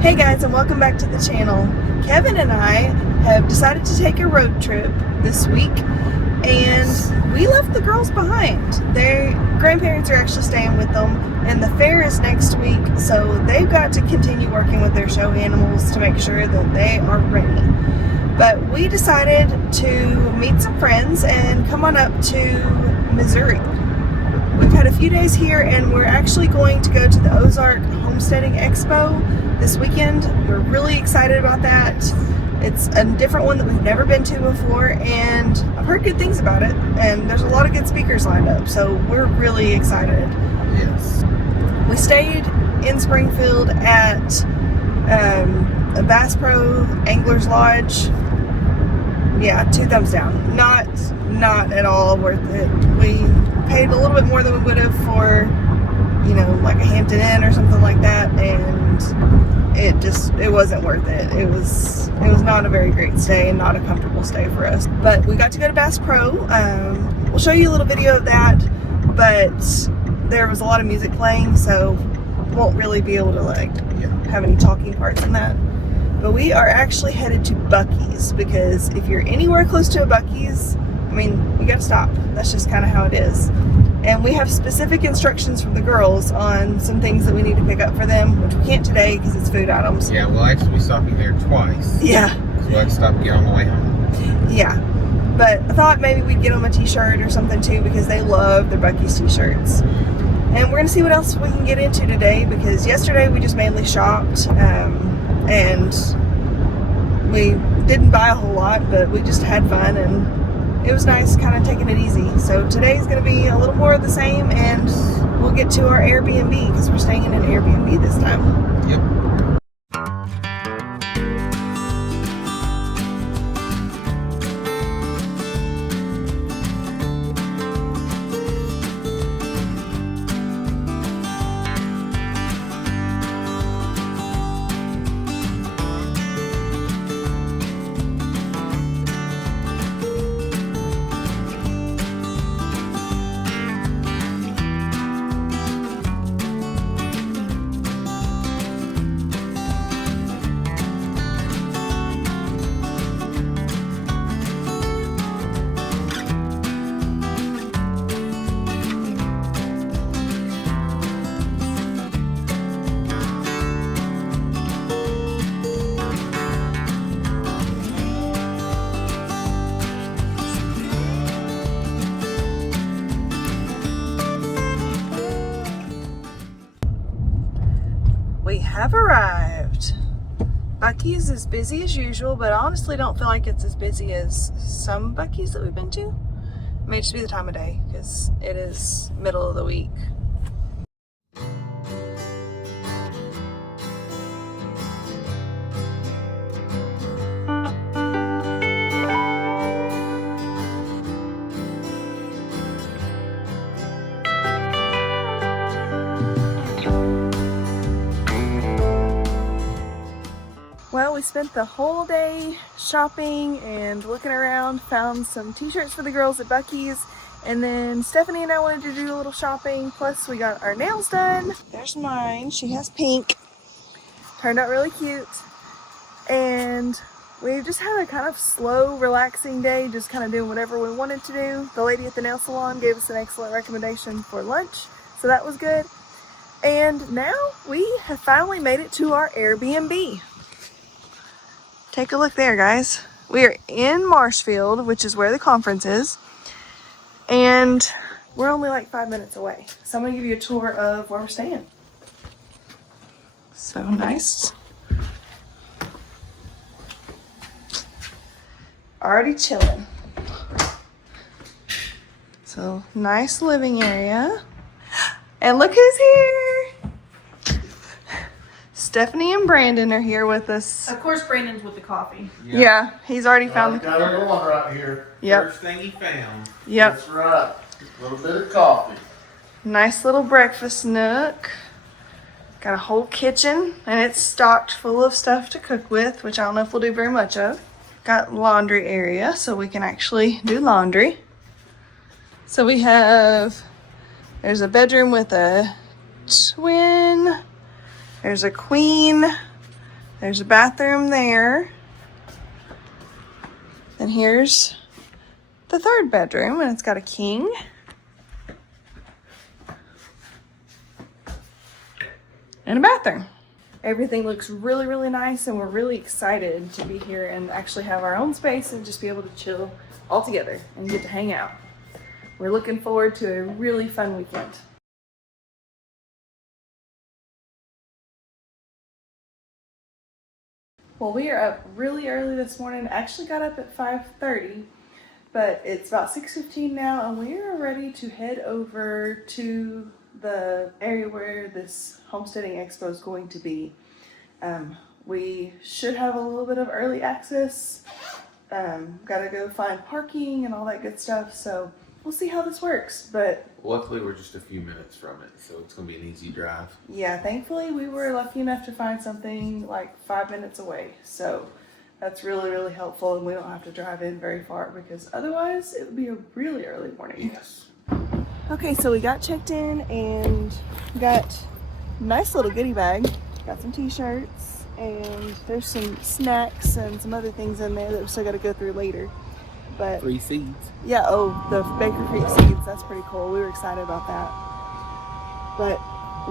Hey guys, and welcome back to the channel. Kevin and I have decided to take a road trip this week, and we left the girls behind. Their grandparents are actually staying with them, and the fair is next week, so they've got to continue working with their show animals to make sure that they are ready. But we decided to meet some friends and come on up to Missouri. We've had a few days here, and we're actually going to go to the Ozarks Homesteading Expo this weekend. We're really excited about that. It's a different one that we've never been to before, and I've heard good things about it, and there's a lot of good speakers lined up, so we're really excited. Yes. We stayed in Springfield at a Bass Pro Angler's Lodge. Yeah, 2 thumbs down. Not at all worth it. We paid a little bit more than we would have for, like a Hampton Inn or something like that, and it wasn't worth it. It was not a very great stay and not a comfortable stay for us. But we got to go to Bass Pro. We'll show you a little video of that, but there was a lot of music playing, so won't really be able to have any talking parts in that. But we are actually headed to Buc-ee's, because if you're anywhere close to a Buc-ee's, you gotta stop. That's just kind of how it is. And we have specific instructions from the girls on some things that we need to pick up for them, which we can't today because it's food items. Yeah, we'll actually be stopping there twice. Yeah. Because we'll have to stop and get on the way home. Yeah. But I thought maybe we'd get them a t-shirt or something too, because they love their Buc-ee's t-shirts. And we're gonna see what else we can get into today, because yesterday we just mainly shopped, and we didn't buy a whole lot, but we just had fun, and it was nice kind of taking it easy. So today's going to be a little more of the same, and we'll get to our Airbnb, because we're staying in an Airbnb this time. Yep. We have arrived. Buc-ee's is busy as usual, but I honestly don't feel like it's as busy as some Buc-ee's that we've been to. It may just be the time of day, because it is middle of the week. Well, we spent the whole day shopping and looking around, found some t-shirts for the girls at Buc-ee's, and then Stephanie and I wanted to do a little shopping, plus we got our nails done. There's mine. She has pink. Turned out really cute. And we just had a kind of slow, relaxing day, just kind of doing whatever we wanted to do. The lady at the nail salon gave us an excellent recommendation for lunch, so that was good. And now we have finally made it to our Airbnb. Take a look there, guys. We are in Marshfield, which is where the conference is, and we're only like 5 minutes away. So I'm gonna give you a tour of where we're staying. So nice. Already chilling. So nice living area. And look who's here. Stephanie and Brandon are here with us. Of course, Brandon's with the coffee. Yeah, he's already found Got it on right here. Yep. First thing he found. Yep. That's right. A little bit of coffee. Nice little breakfast nook. Got a whole kitchen, and it's stocked full of stuff to cook with, which I don't know if we'll do very much of. Got laundry area, so we can actually do laundry. So we have, there's a bedroom with a twin, there's a queen, There's a bathroom there. And here's the third bedroom, and it's got a king. And a bathroom. Everything looks really, really nice, and we're really excited to be here and actually have our own space and just be able to chill all together and get to hang out. We're looking forward to a really fun weekend. Well, we are up really early this morning. Actually got up at 5:30, but it's about 6:15 now, and we are ready to head over to the area where this Homesteading Expo is going to be. We should have a little bit of early access. Gotta go find parking and all that good stuff, so we'll see how this works. But Luckily, we're just a few minutes from it, so it's gonna be an easy drive. yeah, thankfully we were lucky enough to find something like 5 minutes away, so that's really, really helpful, and we don't have to drive in very far because otherwise it would be a really early morning. Yes. Okay, so we got checked in and got a nice little goodie bag. Got some t-shirts, and there's some snacks and some other things in there that we still got to go through later. But Free seeds. yeah, oh, the Baker Creek seeds, that's pretty cool. We were excited about that. But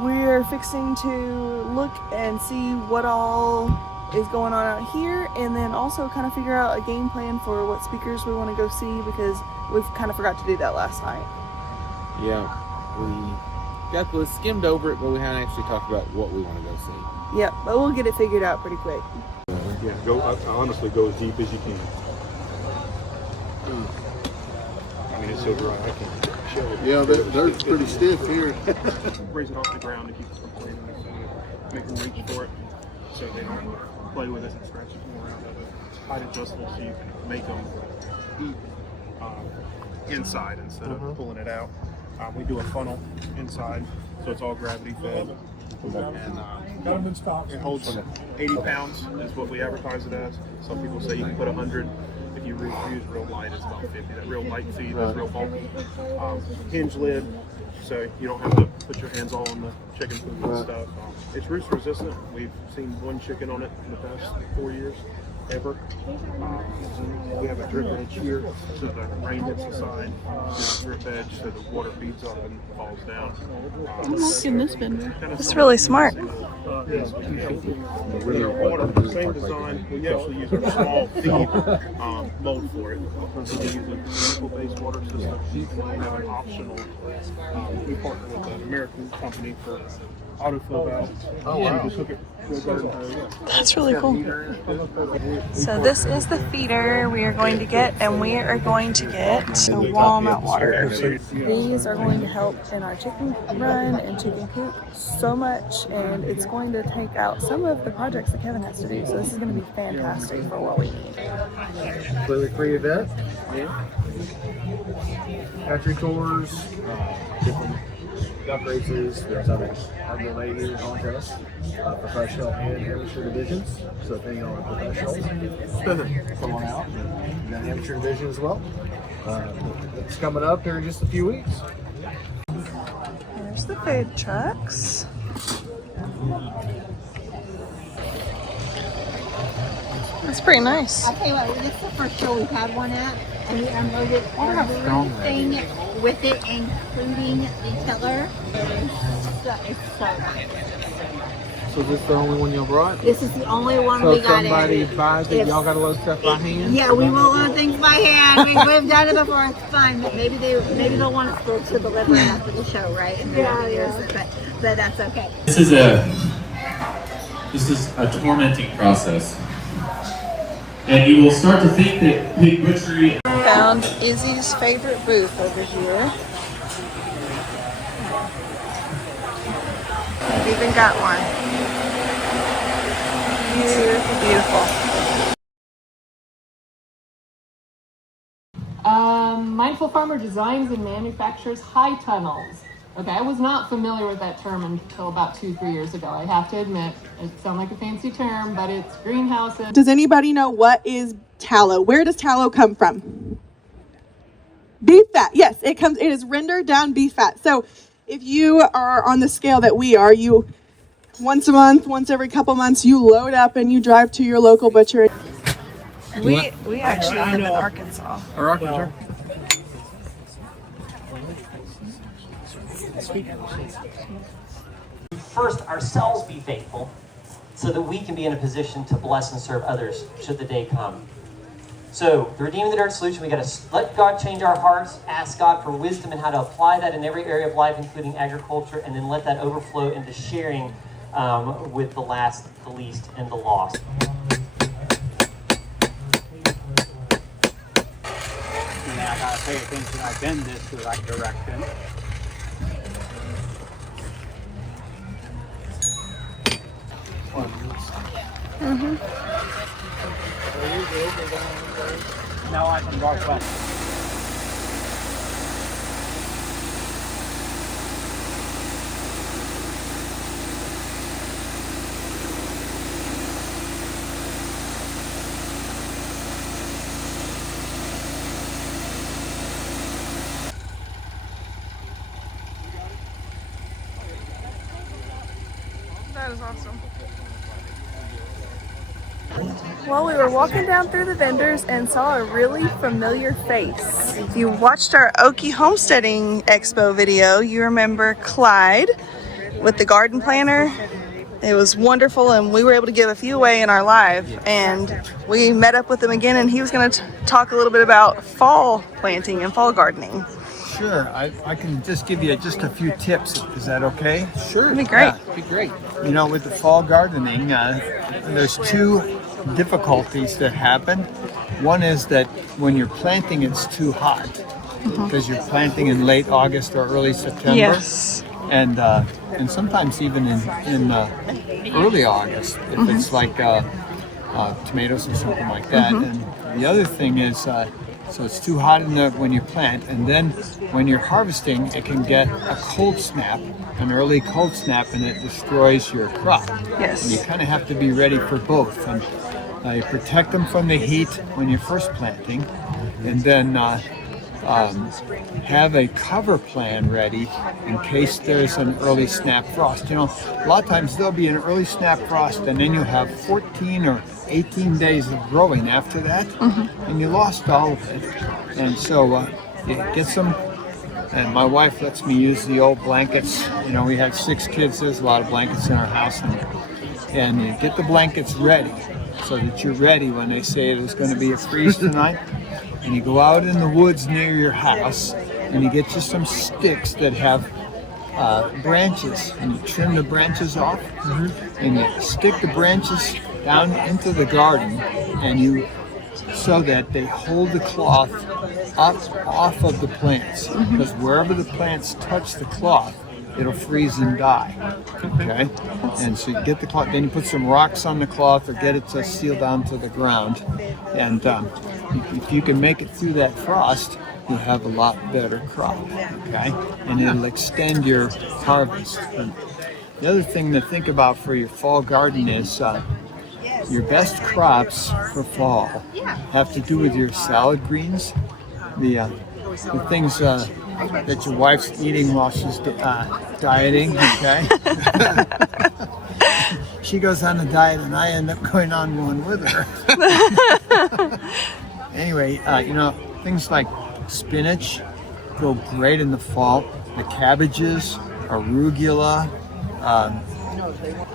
we're fixing to look and see what all is going on out here, and then also kind of figure out a game plan for what speakers we want to go see, because we kind of forgot to do that last night. Yeah, we skimmed over it, but we haven't actually talked about what we want to go see. Yep, but we'll get it figured out pretty quick. Yeah, honestly, go as deep as you can. I mean, it's so dry, I can't show it. Yeah, they're pretty stiff here. Raise it off the ground to keep it from playing with it, make them reach for it so they don't play with it and scratch it more around of it. It's height adjustable, so you can make them eat inside instead of pulling it out. We do a funnel inside, so it's all gravity fed. And it holds 80 pounds is what we advertise it as. Some people say you can put 100. If you use real light, it's about 50. That real light feed is real bulky. Hinge lid, so you don't have to put your hands all on the chicken food and stuff. It's roost resistant. We've seen one chicken on it in the past 4 years, ever. We have a drip edge here, so the rain hits the side. There's a drip edge, so the water beads up and falls down. That's really smart. Water, same design. We actually use a small feed mold for it. We use a chemical-based water system. We have an optional. We partner with an American company for autofill valves. Oh wow! Just hook it to a garden hose. That's really cool. So this is the feeder we are going to get, and we are going to get the walnut water. These are going to help in our chicken run and chicken coop so much, and it's going to take out some of the projects that Kevin has to do. So this is going to be fantastic for what we need. Completely free event. Yeah. Country tours, different duck races. We're having outdoor lady contest, professional and amateur divisions. So if any are professional, come on out. We've got an amateur division as well. It's coming up here in just a few weeks. Here's the food trucks. That's pretty nice. I'll tell you what, this is the first show we've had one at, and we unloaded everything with it, including the tiller. It's so nice. So this is the only one y'all brought? This is the only one So we got somebody in. buys it, y'all gotta load stuff by hand? Yeah, we will load things by hand. We've done it before. It's fine, but maybe they'll want us to deliver it after the show, right? And but that's okay. This is a tormenting process. And you will start to think that pig butchery. Found Izzy's favorite booth over here. I've even got one. Beautiful. Mindful Farmer designs and manufactures high tunnels. Okay, I was not familiar with that term until about 2-3 years ago. I have to admit, it sounds like a fancy term, but it's greenhouses. Does anybody know what is tallow? Where does tallow come from? Beef fat. Yes, it is rendered down beef fat. So if you are on the scale that we are, you once a month, once every couple months, you load up and you drive to your local butcher. We actually live in Arkansas. First, ourselves be faithful so that we can be in a position to bless and serve others should the day come. So, the Redeeming the Dirt solution, we got to let God change our hearts, ask God for wisdom and how to apply that in every area of life, including agriculture, and then let that overflow into sharing with the last, the least, and the lost. And I gotta pay attention, I bend this the right direction. Now I can walk back. That is awesome. Well, we were walking down through the vendors and saw a really familiar face. If you watched our Ozarks Homesteading Expo video, you remember Clyde with the garden planter. It was wonderful, and we were able to give a few away in our live, and we met up with him again, and he was going to talk a little bit about fall planting and fall gardening. Sure, I can just give you just a few tips. Is that okay? Sure. That'd be great. Yeah, it'd be great. You know, with the fall gardening, there's two difficulties that happen. One is that when you're planting, it's too hot because you're planting in late August or early September. Yes. And sometimes even in early August, if it's like tomatoes or something like that. And the other thing is, so it's too hot when you plant, and then when you're harvesting, it can get a cold snap, an early cold snap, and it destroys your crop. Yes. And you kind of have to be ready for both. And you protect them from the heat when you're first planting, and then have a cover plan ready in case there's an early snap frost. You know, a lot of times there'll be an early snap frost, and then you'll have 14 or 18 days of growing after that, and you lost all of it. And so you get some, and my wife lets me use the old blankets. You know, we have 6 kids, there's a lot of blankets in our house, and you get the blankets ready so that you're ready when they say there's going to be a freeze tonight. And you go out in the woods near your house, and you get you some sticks that have branches, and you trim the branches off, and you stick the branches down into the garden, and so that they hold the cloth up off of the plants, because wherever the plants touch the cloth, it'll freeze and die. Okay, and so you get the cloth, then you put some rocks on the cloth, or get it to seal down to the ground, and if you can make it through that frost, you'll have a lot better crop. Okay, and it'll extend your harvest. And the other thing to think about for your fall garden is your best crops for fall have to do with your salad greens, the things that your wife's eating while she's dieting. Okay. She goes on a diet, and I end up going on one with her. Anyway, you know, things like spinach go great in the fall. The cabbages, arugula,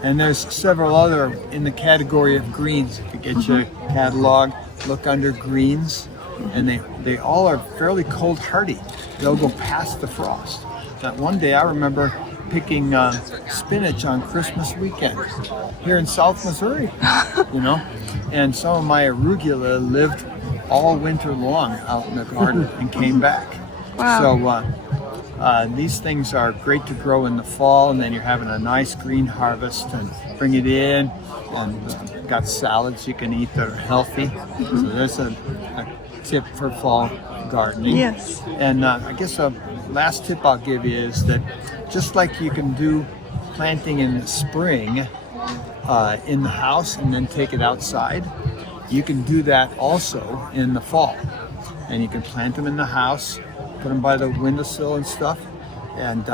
and there's several other in the category of greens. If you get your catalog, look under greens, and they all are fairly cold hardy. They'll go past the frost. That one day I remember picking spinach on Christmas weekend here in South Missouri, you know, and some of my arugula lived all winter long out in the garden and came back. Wow. So these things are great to grow in the fall, and then you're having a nice green harvest, and bring it in, and got salads you can eat that are healthy. So there's a tip for fall gardening. Yes. And I guess a last tip I'll give you is that just like you can do planting in the spring in the house and then take it outside, you can do that also in the fall. And you can plant them in the house, put them by the windowsill and stuff. And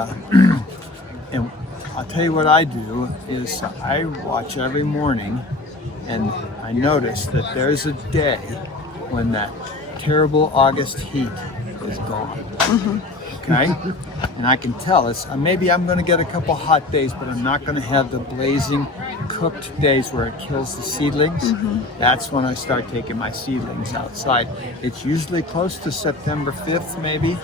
I'll tell you what I do is I watch every morning, and I notice that there's a day when that terrible August heat is gone. Okay? And I can tell it's maybe I'm going to get a couple hot days, but I'm not going to have the blazing cooked days where it kills the seedlings. That's when I start taking my seedlings outside. It's usually close to September 5th maybe.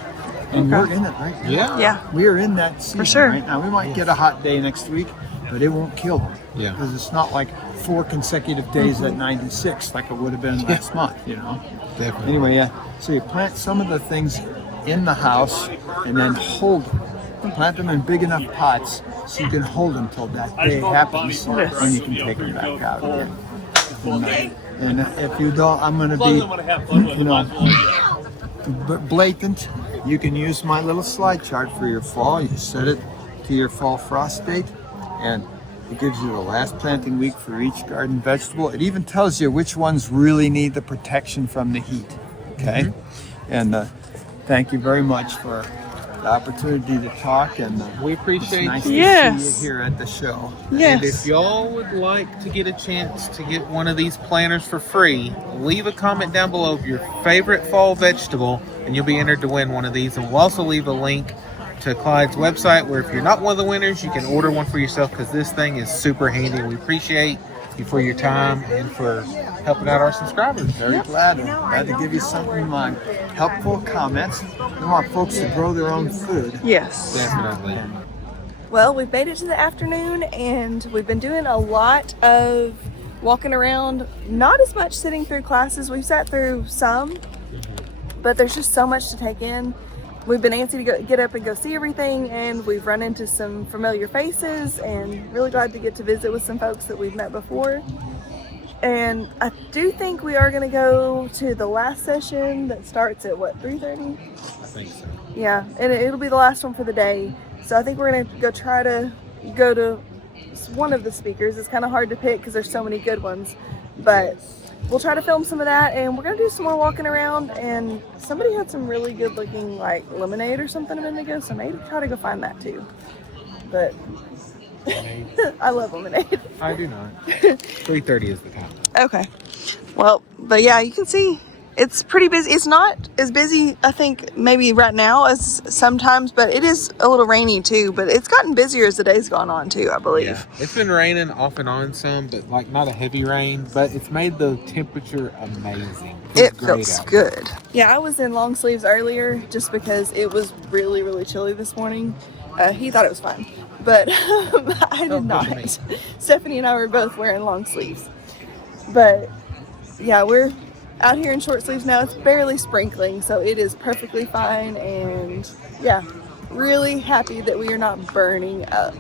And we're in it right now. Yeah. We are in that season For sure. right now. We might get a hot day next week, but it won't kill them. Yeah. Because it's not like 4 consecutive days at 96 like it would have been last month, you know. Definitely. Anyway, yeah. So you plant some of the things in the house and then hold them. Plant them in big enough pots so you can hold them till that day happens, and you can take them back out again. And if you don't, I'm going to be, you know, blatant. You can use my little slide chart for your fall. You set it to your fall frost date, and it gives you the last planting week for each garden vegetable. It even tells you which ones really need the protection from the heat. Okay? And thank you very much for the opportunity to talk, and we appreciate it's nice you. to see you here at the show. And if y'all would like to get a chance to get one of these planters for free, leave a comment down below of your favorite fall vegetable, and you'll be entered to win one of these. And we'll also leave a link to Clyde's website where if you're not one of the winners, you can order one for yourself, because this thing is super handy. We appreciate you for your time and for helping out our subscribers. Very glad to give you something helpful comments. We want folks to grow their own food. Yes. Definitely. Well, we've made it to the afternoon, and we've been doing a lot of walking around. Not as much sitting through classes. We've sat through some, but there's just so much to take in. We've been antsy to get up and go see everything, and we've run into some familiar faces, and really glad to get to visit with some folks that we've met before. And I do think we are going to go to the last session that starts at what, 3:30? I think so. Yeah, and it'll be the last one for the day. So I think we're going to try to go to one of the speakers. It's kind of hard to pick because there's so many good ones, but we'll try to film some of that, and we're going to do some more walking around. And somebody had some really good looking like lemonade or something a minute ago, so maybe try to go find that too. But I love lemonade. I do not. 3:30 is the time. Okay. Well, but yeah, you can see it's pretty busy. It's not as busy, I think, maybe right now as sometimes, but it is a little rainy too. But it's gotten busier as the day's gone on too, I believe. Yeah. It's been raining off and on some, but like not a heavy rain, but it's made the temperature amazing. It feels good. Yeah, I was in long sleeves earlier just because it was really, really chilly this morning. He thought it was fine, but I did not. Stephanie and I were both wearing long sleeves. But yeah, we're out here in short sleeves now. It's barely sprinkling, so it is perfectly fine. And yeah, really happy that we are not burning up.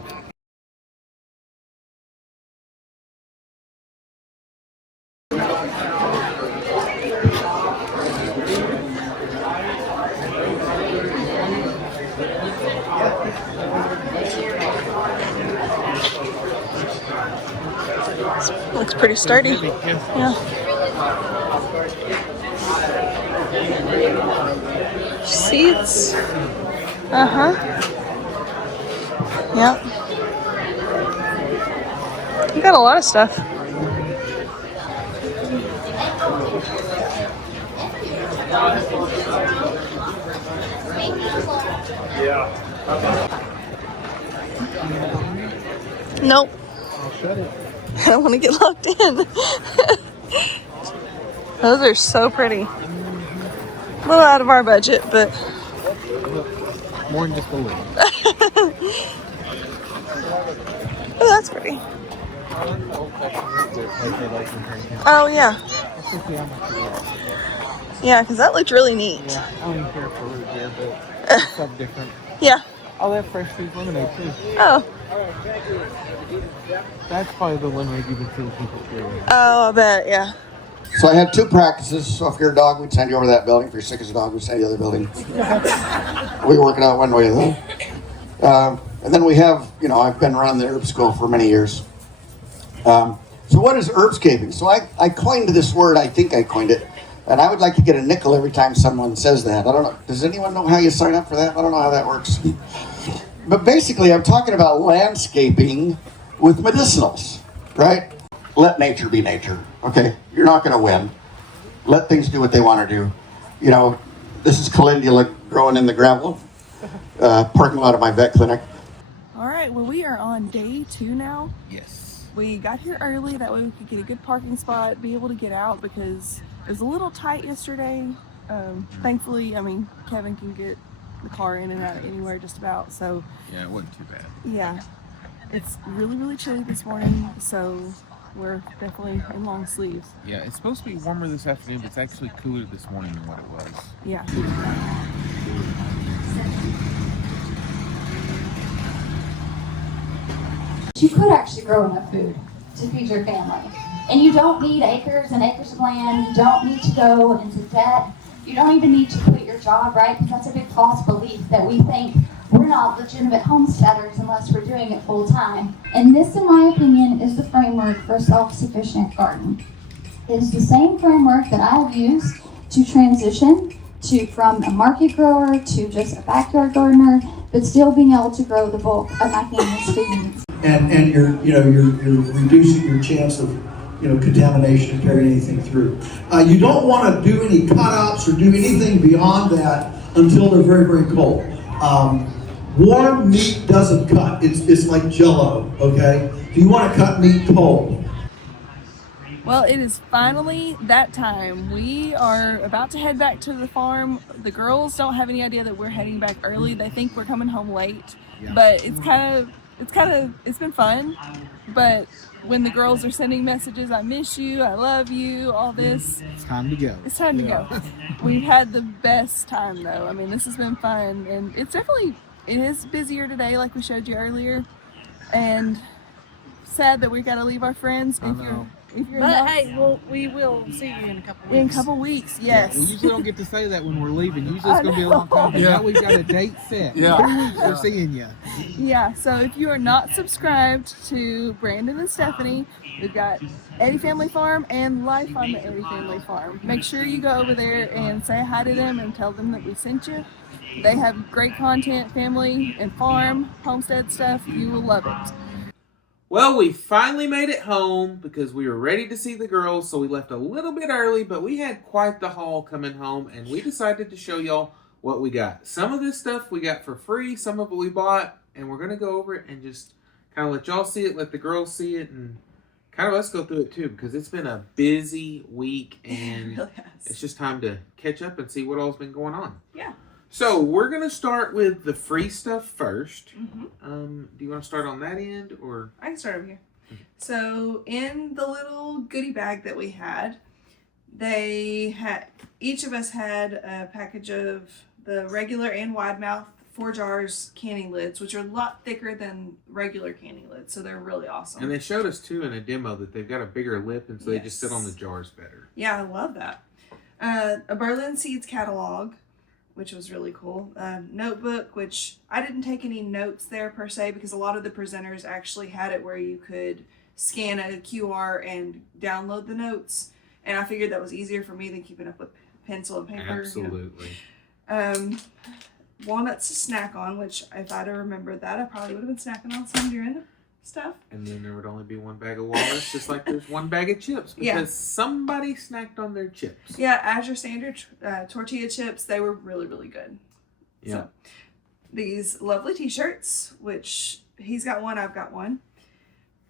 Looks pretty sturdy. Yeah. Seats. Yep. You got a lot of stuff. Nope. I don't want to get locked in. Those are so pretty. A little out of our budget, but more than just a little. Oh, that's pretty. Oh yeah. Yeah, because that looked really neat. Yeah, I don't even care for root beer, but it's something different. Yeah. Oh, they have fresh squeezed lemonade too. Oh. That's probably the lemonade you've been seeing people share. Oh, I bet, yeah. So I have 2 practices. So if you're a dog, we'd send you over to that building. If you're sick as a dog, we'd send you to the other building. We work it out one way or the other. And then we have, I've been running the herb school for many years. So what is herbscaping? So I coined this word. I think I coined it. And I would like to get a nickel every time someone says that. I don't know. Does anyone know how you sign up for that? I don't know how that works. But basically, I'm talking about landscaping with medicinals, right? Let nature be nature, okay? You're not going to win. Let things do what they want to do. You know, this is calendula growing in the gravel, parking lot of my vet clinic. All right, well, we are on day 2 now. Yes. We got here early, that way we could get a good parking spot, be able to get out because it was a little tight yesterday. Thankfully, I mean, Kevin can get the car in and out of anywhere just about, so. Yeah, it wasn't too bad. Yeah, it's really, really chilly this morning, so we're definitely in long sleeves. Yeah, it's supposed to be warmer this afternoon, but it's actually cooler this morning than what it was. Yeah. You could actually grow enough food to feed your family. And you don't need acres and acres of land. You don't need to go into debt. You don't even need to quit your job, right? Because that's a big false belief that we think we're not legitimate homesteaders unless we're doing it full time. And this, in my opinion, is the framework for a self-sufficient garden. It is the same framework that I have used to transition from a market grower to just a backyard gardener, but still being able to grow the bulk of my family's food needs. And you're reducing your chance of contamination and carrying anything through. You don't want to do any cut-ups or do anything beyond that until they're very, very cold. Warm meat doesn't cut. It's like Jell-O, okay? You want to cut meat cold. Well, it is finally that time. We are about to head back to the farm. The girls don't have any idea that we're heading back early. They think we're coming home late, but it's been fun. But when the girls are sending messages, I miss you, I love you, all this. It's time to go. It's time to go. We've had the best time though. I mean, this has been fun, and it is busier today like we showed you earlier, and sad that we got to leave our friends. If you're but not, hey, we will see you in a couple weeks. In a couple weeks, yes. Yeah, we usually don't get to say that when we're leaving. Usually it's going to be a long time, but now we've got a date set. Yeah. 2 weeks we're seeing you. Yeah, so if you are not subscribed to Brandon and Stephanie, we've got Eddie Family Farm and Life on the Eddie Family Farm. Make sure you go over there and say hi to them and tell them that we sent you. They have great content, family and farm, homestead stuff. You will love it. Well, we finally made it home because we were ready to see the girls, so we left a little bit early, but we had quite the haul coming home, and we decided to show y'all what we got. Some of this stuff we got for free, some of it we bought, and we're going to go over it and just kind of let y'all see it, let the girls see it, and kind of us go through it too, because it's been a busy week, and really it's just time to catch up and see what all's been going on. Yeah. So we're going to start with the free stuff first. Mm-hmm. Do you want to start on that end, or? I can start over here. So in the little goodie bag that we had, each of us had a package of the regular and wide mouth 4 jars canning lids, which are a lot thicker than regular canning lids, so they're really awesome. And they showed us too in a demo that they've got a bigger lip, and so they just sit on the jars better. Yeah, I love that. A Berlin Seeds catalog, which was really cool. Notebook, which I didn't take any notes there per se because a lot of the presenters actually had it where you could scan a QR and download the notes, and I figured that was easier for me than keeping up with pencil and paper. Absolutely. Walnuts to snack on, which if I'd have remembered that, I probably would have been snacking on some during the stuff. And then there would only be 1 bag of walnuts, just like there's 1 bag of chips, because somebody snacked on their chips. Yeah, as your standard tortilla chips, they were really, really good. Yeah. So, these lovely t-shirts, which he's got one, I've got one.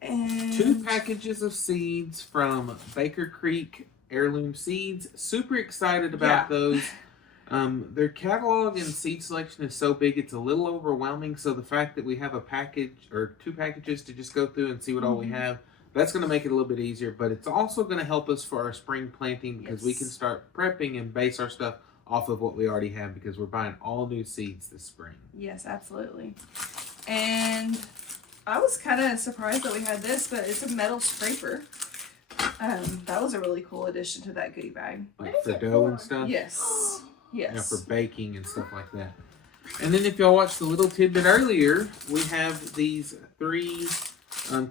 And 2 packages of seeds from Baker Creek Heirloom Seeds. Super excited about those. Their catalog and seed selection is so big it's a little overwhelming, so the fact that we have a package or 2 packages to just go through and see what all we have, that's going to make it a little bit easier, but it's also going to help us for our spring planting because we can start prepping and base our stuff off of what we already have because we're buying all new seeds this spring. Yes, absolutely. And I was kind of surprised that we had this, but it's a metal scraper. That was a really cool addition to that goodie bag. Like for dough and stuff? Yes. Yes. Yeah, for baking and stuff like that. And then if y'all watched the little tidbit earlier, we have these 3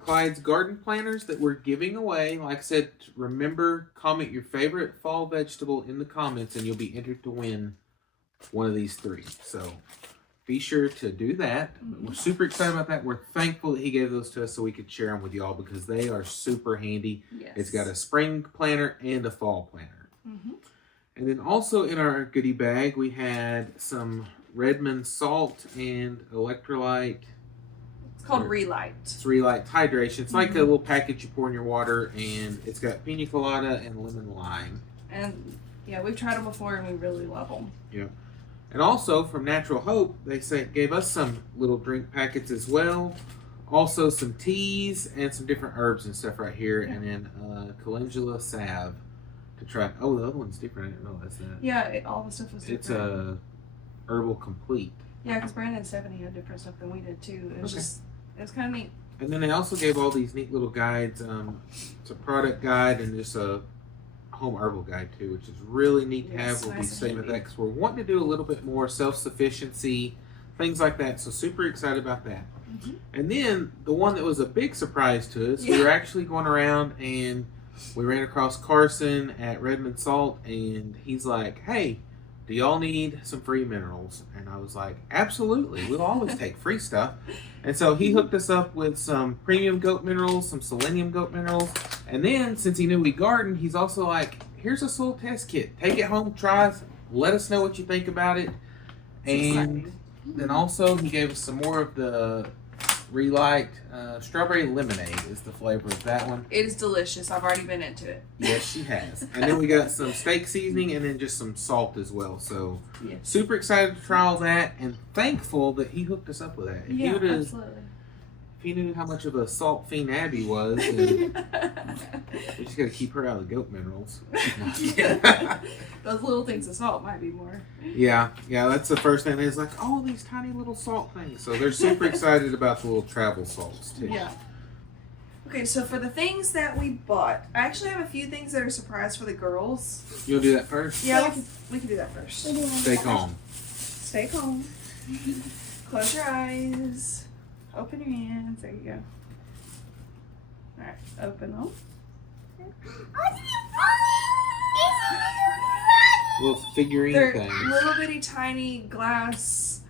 Clyde's garden planters that we're giving away. Like I said, remember, comment your favorite fall vegetable in the comments and you'll be entered to win one of these 3. So be sure to do that. We're super excited about that. We're thankful that he gave those to us so we could share them with y'all because they are super handy. Yes. It's got a spring planter and a fall planter. Mm-hmm. And then also in our goodie bag, we had some Redmond salt and electrolyte. It's called Relight. It's Relight hydration. It's like a little package you pour in your water, and it's got pina colada and lemon lime. And yeah, we've tried them before and we really love them. Yeah. And also from Natural Hope, they gave us some little drink packets as well. Also some teas and some different herbs and stuff right here. Yeah. And then calendula salve to try. Oh, the other one's different. I didn't realize that. Yeah, all the stuff was different. It's a Herbal Complete. Yeah, because Brandon and Stephanie had different stuff than we did too. It was just, it was kind of neat. And then they also gave all these neat little guides. It's a product guide and just a home herbal guide too, which is really neat to have. We'll be staying with that because we're wanting to do a little bit more self-sufficiency, things like that. So super excited about that. Mm-hmm. And then the one that was a big surprise to us, we were actually going around and we ran across Carson at Redmond Salt, and he's like, "Hey, do y'all need some free minerals?" And I was like, "Absolutely, we'll always take free stuff." And so he hooked us up with some premium goat minerals, some selenium goat minerals. And then, since he knew we garden, he's also like, "Here's a soil test kit. Take it home, try it. Let us know what you think about it." And then also, he gave us some more of the Relight strawberry lemonade is the flavor of that one. It is delicious. I've already been into it. Yes, she has. And then we got some steak seasoning and then just some salt as well. So super excited to try all that and thankful that he hooked us up with that. Yeah, absolutely. If he knew how much of a salt fiend Abby was, then we just got to keep her out of the goat minerals. Those little things of salt might be more. Yeah, that's the first thing. It's like, oh, these tiny little salt things. So they're super excited about the little travel salts too. Yeah. Okay, so for the things that we bought, I actually have a few things that are a surprise for the girls. You'll do that first? Yeah, we can do that first. Stay calm. Stay calm. Close your eyes. Open your hands. There you go. Alright, open them. Little figurine They're things. little bitty tiny glass.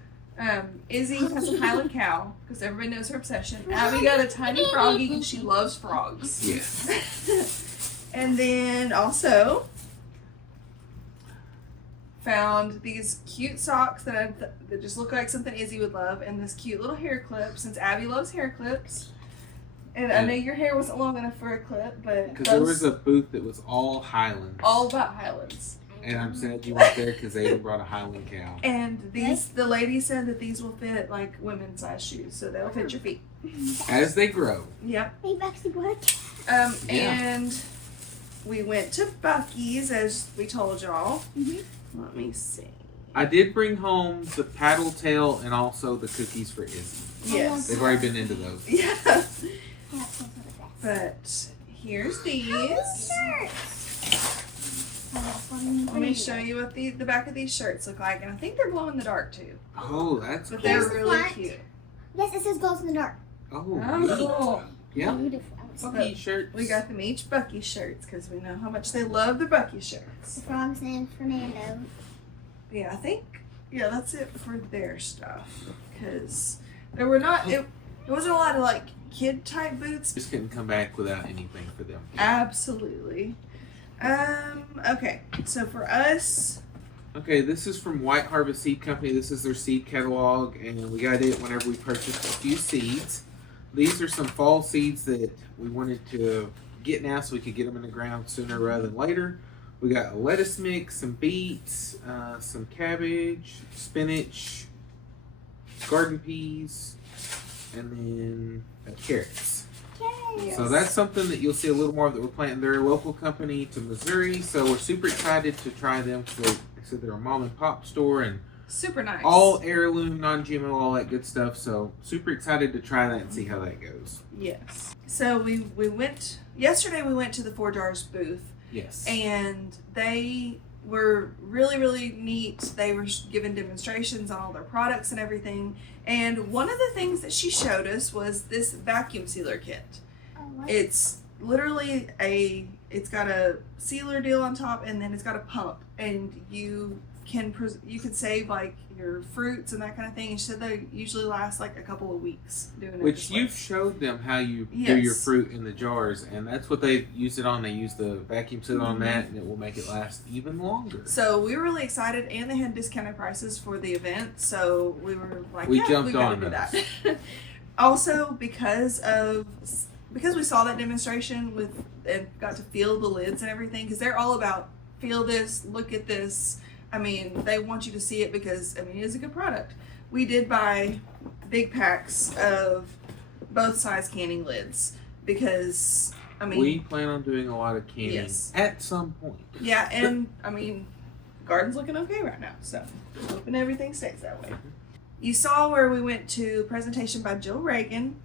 Izzy has a Highland cow because everybody knows her obsession. Abby got a tiny froggy because she loves frogs. Yes. And then also found these cute socks that just look like something Izzy would love, and this cute little hair clip since Abby loves hair clips. And I know your hair wasn't long enough for a clip, but because there was a booth that was all Highlands. All about Highlands. And I'm sad you weren't there because they brought a Highland cow. And the lady said that these will fit like women's size shoes, so they'll fit your feet as they grow. Yep. Yeah. And we went to Buc-ee's as we told y'all. Let me see. I did bring home the paddle tail and also the cookies for Izzy. Yes. They've already been into those. Yeah. But here's these. Let me show you what the back of these shirts look like, and I think they're glow in the dark too. Oh, that's but cool. they're really cute. Yes, it says glows in the dark. Oh, cool. Yeah. Buc-ee shirts. We got them each Buc-ee shirts because we know how much they love their Buc-ee shirts. The frog's named Fernando. Yeah, I think that's it for their stuff because there were not it wasn't a lot of like kid type boots. Just couldn't come back without anything for them. Absolutely. Okay, so for us. Okay, this is from White Harvest Seed Company. This is their seed catalog, and we got it whenever we purchased a few seeds. These are some fall seeds that we wanted to get now so we could get them in the ground sooner rather than later. We got a lettuce mix, some beets, some cabbage, spinach, garden peas, and then carrots. Yes. So that's something that you'll see a little more of that we're planting. They're a local company to Missouri, so we're super excited to try them because they said they're a mom and pop store and super nice. All heirloom, non-GMO, all that good stuff. So super excited to try that and see how that goes. Yes. So we went yesterday. We went to the 4 Jars booth. Yes. And they were really, really neat. They were giving demonstrations on all their products and everything. And one of the things that she showed us was this vacuum sealer kit. It's literally it's got a sealer deal on top, and then it's got a pump, and you you could save like your fruits and that kind of thing. And she said they usually last like a couple of weeks doing it. Which you've showed them how you do your fruit in the jars, and that's what they use it on. They use the vacuum seal on that, and it will make it last even longer. So we were really excited, and they had discounted prices for the event, so we were like, we yeah, jumped we gotta on do those. that. Also, because we saw that demonstration and got to feel the lids and everything, because they're all about feel this, look at this. I mean, they want you to see it because, I mean, it is a good product. We did buy big packs of both size canning lids because, I mean... We plan on doing a lot of canning at some point. Yeah, and, I mean, garden's looking okay right now, so hoping everything stays that way. You saw where we went to a presentation by Jill Reagan.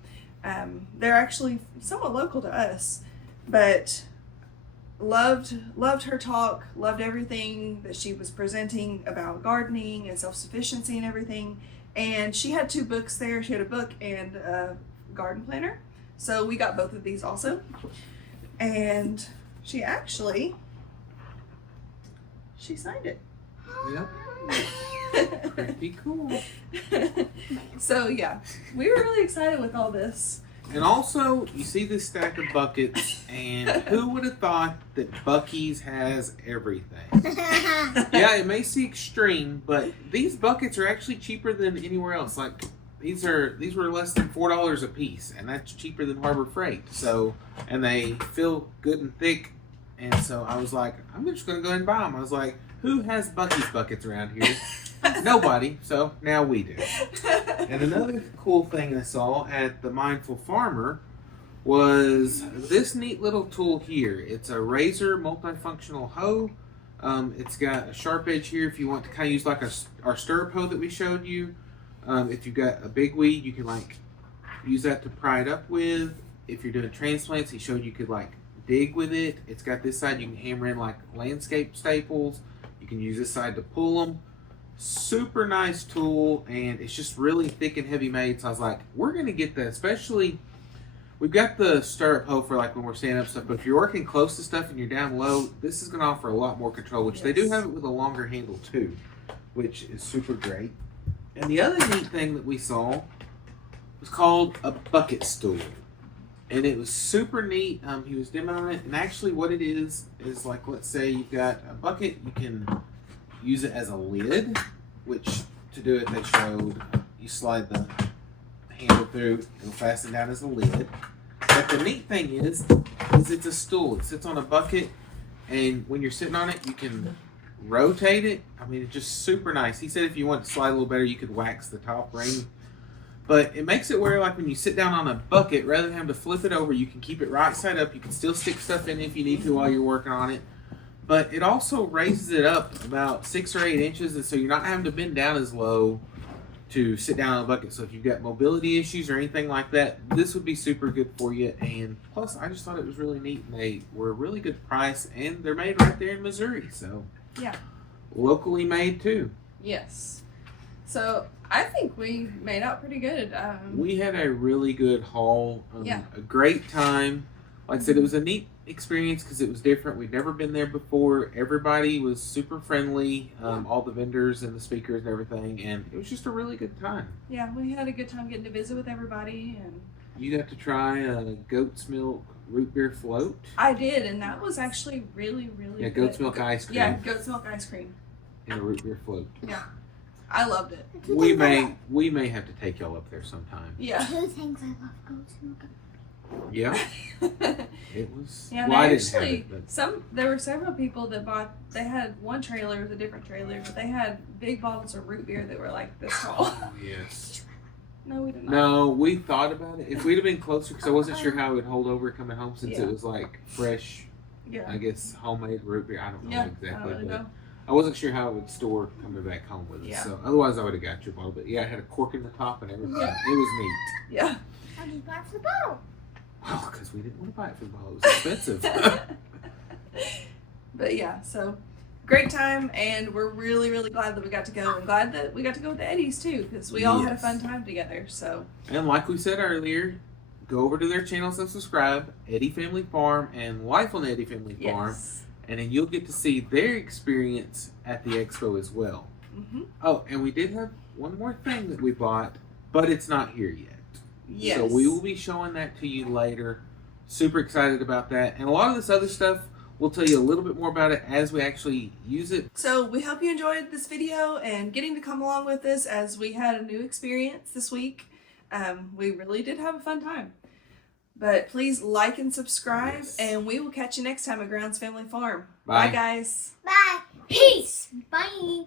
They're actually somewhat local to us, but... Loved her talk, loved everything that she was presenting about gardening and self-sufficiency and everything. And she had 2 books there. She had a book and a garden planner. So we got both of these also. And she signed it. Yep. Pretty cool. So yeah, we were really excited with all this. And also, you see this stack of buckets, and who would have thought that Buc-ee's has everything? Yeah, it may seem extreme, but these buckets are actually cheaper than anywhere else. Like, these were less than $4 a piece, and that's cheaper than Harbor Freight. So, and they feel good and thick, and so I was like, I'm just going to go ahead and buy them. I was like, who has Buc-ee's buckets around here? Nobody, so now we do. And another cool thing I saw at the Mindful Farmer was this neat little tool here. It's a razor multifunctional hoe. It's got a sharp edge here if you want to kind of use like our stirrup hoe that we showed you. If you've got a big weed, you can like use that to pry it up with. If you're doing transplants, he showed you could like dig with it. It's got this side you can hammer in like landscape staples. You can use this side to pull them. Super nice tool, and it's just really thick and heavy made. So I was like, we're gonna get that. Especially, we've got the stirrup hoe for like when we're standing up stuff. But if you're working close to stuff and you're down low, this is gonna offer a lot more control. Which they do have it with a longer handle too, which is super great. And the other neat thing that we saw was called a bucket stool, and it was super neat. He was demoing it, and actually, what it is like, let's say you've got a bucket, you can use it as a lid, which to do it they showed you slide the handle through, it'll fasten down as a lid. But the neat thing is it's a stool. It sits on a bucket, and when you're sitting on it, you can rotate it. I mean, it's just super nice. He said if you want to slide a little better, you could wax the top ring. But it makes it where like when you sit down on a bucket, rather than having to flip it over, you can keep it right side up. You can still stick stuff in if you need to while you're working on it. But it also raises it up about 6 or 8 inches, and so you're not having to bend down as low to sit down on a bucket. So if you've got mobility issues or anything like that, this would be super good for you. And plus, I just thought it was really neat, and they were a really good price, and they're made right there in Missouri. So yeah, locally made too. Yes. So I think we made out pretty good. We had a really good haul. Yeah. A great time. Like I said, it was a neat experience because it was different. We'd never been there before. Everybody was super friendly, all the vendors and the speakers and everything, and it was just a really good time. Yeah, we had a good time getting to visit with everybody. And you got to try a goat's milk root beer float. I did, and that was actually really, really good. Goat's milk ice cream. Yeah, goat's milk ice cream. And a root beer float. Yeah, I loved it. We may have to take y'all up there sometime. Yeah. 2 things I love goat's milk. Yeah. It was. Yeah, well, there were several people that bought. They had one trailer with a different trailer, but they had big bottles of root beer that were like this tall. Yes. No, we did not. No, we thought about it. If we'd have been closer, because I wasn't sure how it would hold over coming home, since it was like fresh. Yeah. I guess homemade root beer. I don't know exactly, I don't really know. I wasn't sure how it would store coming back home with us. Yeah. So otherwise, I would have got you a bottle. But yeah, it had a cork in the top and everything. Yeah. It was neat. Yeah. How did you buy it for the bottle? Well, because we didn't want to buy it for the bottle. It was expensive. But yeah, so great time, and we're really, really glad that we got to go, and glad that we got to go with the Eddies too, because we all had a fun time together. So. And like we said earlier, go over to their channels and subscribe, Eddie Family Farm and Life on Eddie Family Farm. and then you'll get to see their experience at the expo as well. Oh, and we did have one more thing that we bought, but it's not here yet. Yes. So we will be showing that to you later. Super excited about that. And a lot of this other stuff, we'll tell you a little bit more about it as we actually use it. So we hope you enjoyed this video and getting to come along with us as we had a new experience this week. We really did have a fun time. But please like and subscribe, and we will catch you next time at Grounds Family Farm. Bye, guys. Bye. Peace. Bye.